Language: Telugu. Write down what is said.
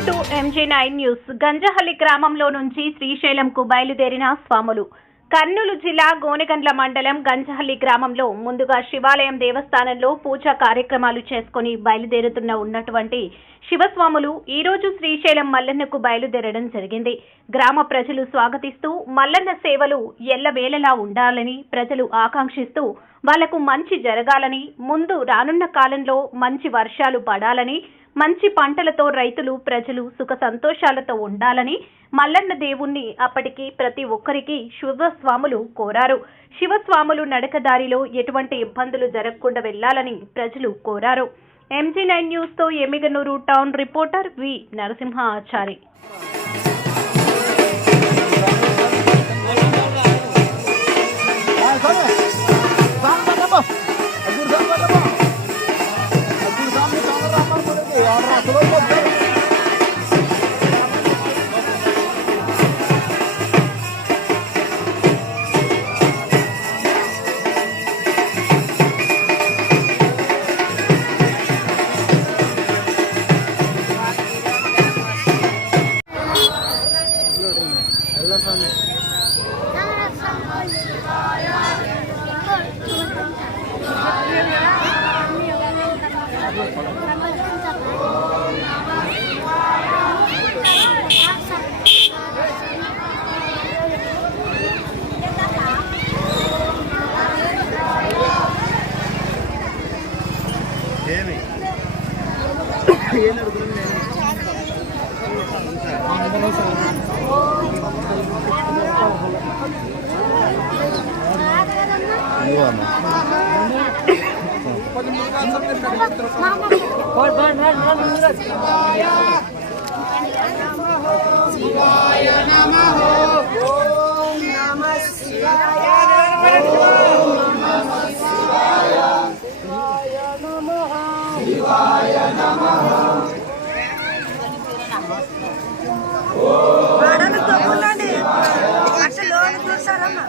Welcome to MG9 news. Ganjahalli గ్రామంలో నుంచి శ్రీశైలంకు బయలుదేరిన స్వాములు. కర్నూలు జిల్లా గోనెగండ్ల మండలం గంజహల్లి గ్రామంలో ముందుగా శివాలయం దేవస్థానంలో పూజా కార్యక్రమాలు చేసుకుని ఉన్నటువంటి శివస్వాములు ఈ రోజు శ్రీశైలం మల్లన్నకు బయలుదేరడం జరిగింది. గ్రామ ప్రజలు స్వాగతిస్తూ మల్లన్న సేవలు ఎల్లవేళలా ఉండాలని ప్రజలు ఆకాంక్షిస్తూ వాళ్లకు మంచి జరగాలని, ముందు రానున్న కాలంలో మంచి వర్షాలు పడాలని, మంచి పంటలతో రైతులు ప్రజలు సుఖ సంతోషాలతో ఉండాలని మల్లన్న దేవుణ్ణి అప్పటికి ప్రతి ఒక్కరికి శివస్వాములు కోరారు. శివస్వాములు నడకదారిలో ఎటువంటి ఇబ్బందులు జరగకుండా వెళ్లాలని ప్రజలు కోరారు. MG9 న్యూస్ తో ఎమ్మిగనూరు టౌన్ రిపోర్టర్ వి నరసింహాచారి. శివాయ నమః. ఓం నమః శివాయ. శివాయ నమః. వాడను తొక్కులండి అసలు చూసారమ్మా.